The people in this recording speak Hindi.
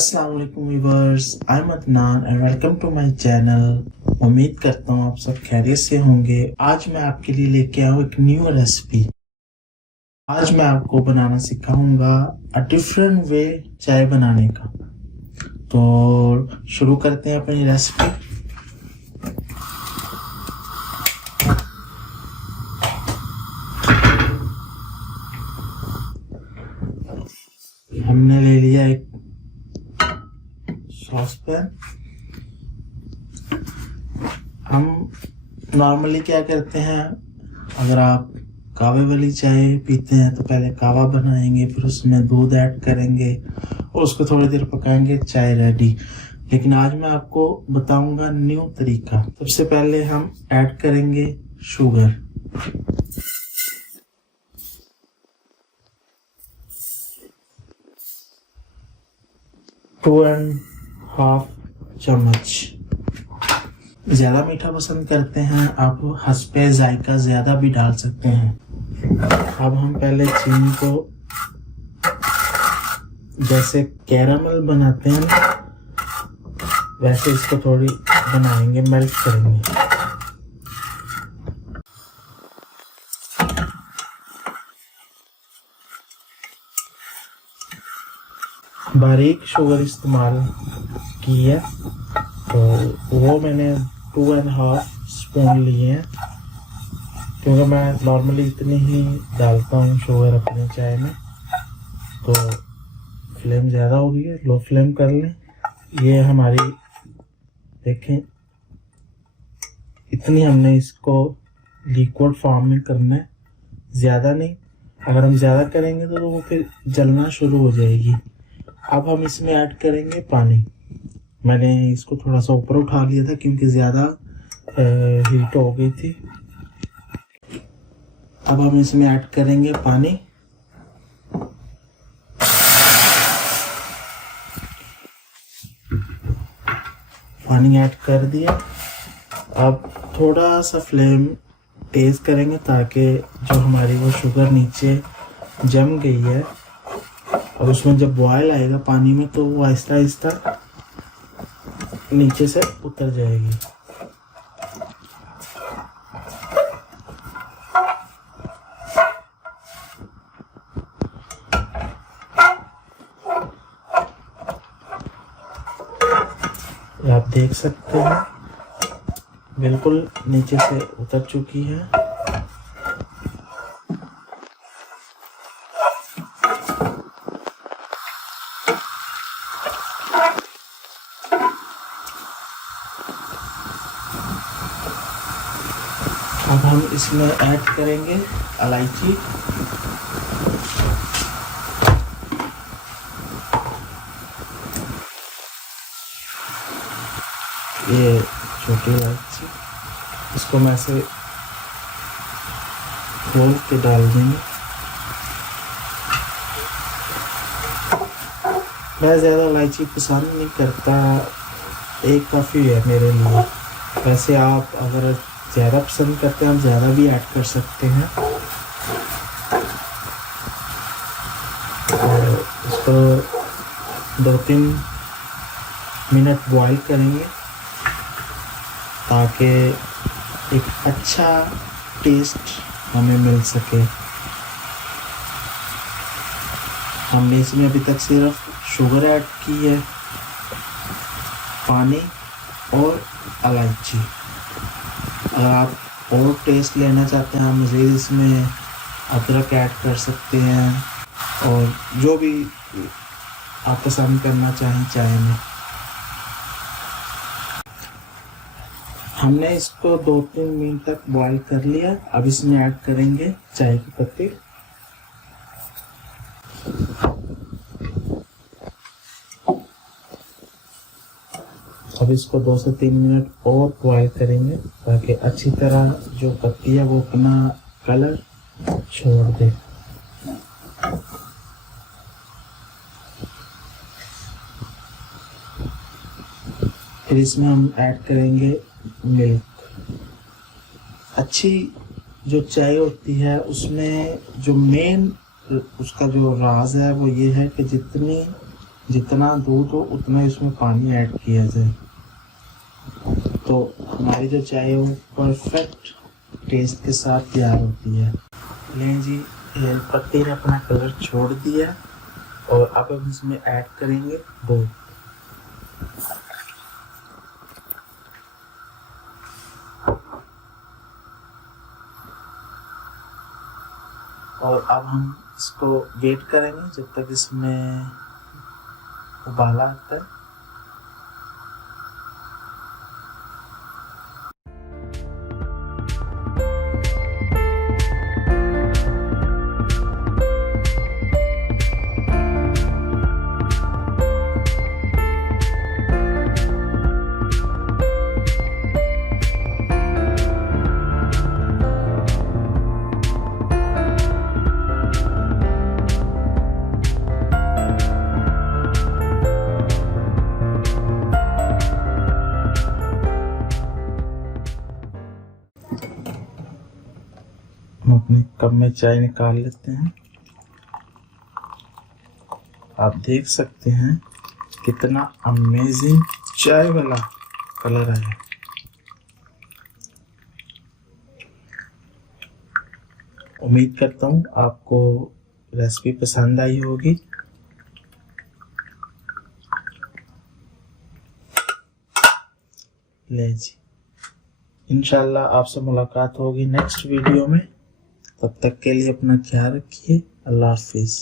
अस्सलाम वालेकुम viewers, I am Adnan and welcome to my channel. उम्मीद करता हूँ आप सब खैरियत से होंगे। आज मैं आपके लिए लेके आया हूँ एक न्यू रेसिपी। आज मैं आपको बनाना सिखाऊंगा अ डिफरेंट वे चाय बनाने का। तो शुरू करते हैं अपनी रेसिपी। हमने ले लिया एक सॉस पैन। हम नॉर्मली क्या करते हैं, अगर आप कावे वाली चाय पीते हैं तो पहले कावा बनाएंगे, फिर उसमें दूध ऐड करेंगे और उसको थोड़ी देर पकाएंगे, चाय रेडी। लेकिन आज मैं आपको बताऊंगा न्यू तरीका। सबसे पहले हम ऐड करेंगे शुगर। टू एंड हाफ चम्मच। ज़्यादा मीठा पसंद करते हैं आप हस्बे जायका ज़्यादा भी डाल सकते हैं। अब हम पहले चीनी को जैसे कैरामल बनाते हैं ना, वैसे इसको थोड़ी बनाएंगे, मेल्ट करेंगे। बारीक शुगर इस्तेमाल की है, तो वो मैंने 2.5 स्पून लिए हैं, क्योंकि मैं नॉर्मली इतनी ही डालता हूँ शुगर अपने चाय में। तो फ्लेम ज़्यादा हो गई है, लो फ्लेम कर लें। ये हमारी देखें, इतनी हमने इसको लिक्विड फॉर्म में करना है, ज़्यादा नहीं। अगर हम ज़्यादा करेंगे तो वो फिर जलना शुरू हो जाएगी। अब हम इसमें ऐड करेंगे पानी। मैंने इसको थोड़ा सा ऊपर उठा लिया था क्योंकि ज़्यादा हीट हो गई थी। अब हम इसमें ऐड करेंगे पानी। पानी ऐड कर दिया। अब थोड़ा सा फ्लेम तेज करेंगे ताकि जो हमारी वो शुगर नीचे जम गई है, और उसमें जब बॉयल आएगा पानी में तो वो आहिस्ता आहिस्ता नीचे से उतर जाएगी। आप देख सकते हैं बिल्कुल नीचे से उतर चुकी है। अब हम इसमें ऐड करेंगे इलायची। ये छोटी इलायची, इसको मैं ऐसे खोल के डाल देंगे। मैं ज़्यादा इलायची पसंद नहीं करता, एक काफ़ी है मेरे लिए। वैसे आप अगर ज़्यादा पसंद करते हैं आप ज़्यादा भी ऐड कर सकते हैं। और इसको 2-3 मिनट बॉईल करेंगे ताकि एक अच्छा टेस्ट हमें मिल सके। हमने इसमें अभी तक सिर्फ शुगर ऐड की है, पानी और इलायची। अगर आप और टेस्ट लेना चाहते हैं आप मज़ीद इसमें अदरक ऐड कर सकते हैं, और जो भी आप पसंद करना चाहें चाय में। हमने इसको 2-3 मिनट तक बॉईल कर लिया। अब इसमें ऐड करेंगे चाय की पत्ती। अब इसको 2 से 3 मिनट और बॉईल करेंगे ताकि अच्छी तरह जो पत्ती है वो अपना कलर छोड़ दे। फिर इसमें हम ऐड करेंगे मिल्क। अच्छी जो चाय होती है उसमें जो मेन उसका जो राज है वो ये है कि जितनी जितना दूध हो उतना इसमें पानी ऐड किया जाए, तो हमारी जो चाय है वो परफेक्ट टेस्ट के साथ तैयार होती है। लें जी, पत्ते ने अपना कलर छोड़ दिया और अब हम इसमें ऐड करेंगे दूध। और अब हम इसको वेट करेंगे जब तक इसमें उबाला आता है। हम अपने कप में चाय निकाल लेते हैं। आप देख सकते हैं कितना अमेजिंग चाय वाला कलर है। उम्मीद करता हूँ आपको रेसिपी पसंद आई होगी। ले जी, इंशाल्लाह आपसे मुलाकात होगी नेक्स्ट वीडियो में। तब तक के लिए अपना ख्याल रखिए। अल्लाह हाफिज।